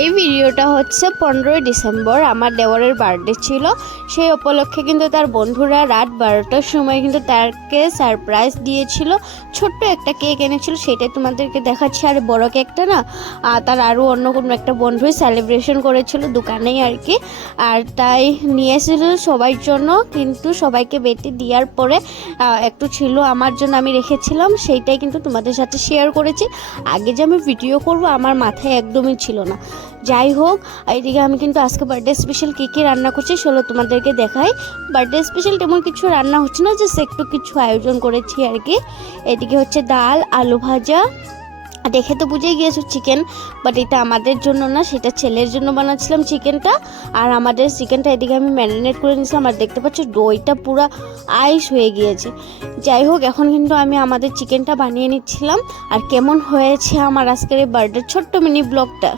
এই ভিডিওটা হচ্ছে 15ই ডিসেম্বর, আমার দেওরের বার্থডে ছিল। সেই উপলক্ষে কিন্তু তার বন্ধুরা রাত 12টার সময় কিন্তু তাকে সারপ্রাইজ দিয়েছিল, ছোট্ট একটা কেক এনেছিল, সেটাই তোমাদেরকে দেখাচ্ছি। আর বড় কেকটা না তার আরও অন্য কোনো একটা বন্ধুই সেলিব্রেশন করেছিল দোকানেই আর কি, আর তাই নিয়েছিল সবার জন্য। কিন্তু সবাইকে বেটে দেওয়ার পরে একটু ছিল আমার জন্য, আমি রেখেছিলাম, সেইটাই কিন্তু তোমাদের সাথে শেয়ার করেছি। আগে যে আমি ভিডিও করব আমার মাথায় একদমই ছিল না। যাই হোক, এইদিকে আমি কিন্তু আজকে বার্থডে স্পেশাল কী কী রান্না করছি চলো তোমাদেরকে দেখাই। বার্থডে স্পেশাল তেমন কিছু রান্না হচ্ছে না, জাস্ট একটু কিছু আয়োজন করেছি আর কি। এদিকে হচ্ছে ডাল, আলু ভাজা, দেখে তো বুঝেই গিয়েছো চিকেন, বাট এটা আমাদের জন্য না, সেটা ছেলের জন্য বানাচ্ছিলাম চিকেনটা। আর আমাদের চিকেনটা এদিকে আমি ম্যারিনেট করে নিয়েছিলাম, আর দেখতে পাচ্ছ দইটা পুরো আইস হয়ে গিয়েছে। যাই হোক, এখন কিন্তু আমি আমাদের চিকেনটা বানিয়ে নিচ্ছিলাম। আর কেমন হয়েছে আমার আজকের এই বার্থডে ছোট্ট মিনি ব্লগটা।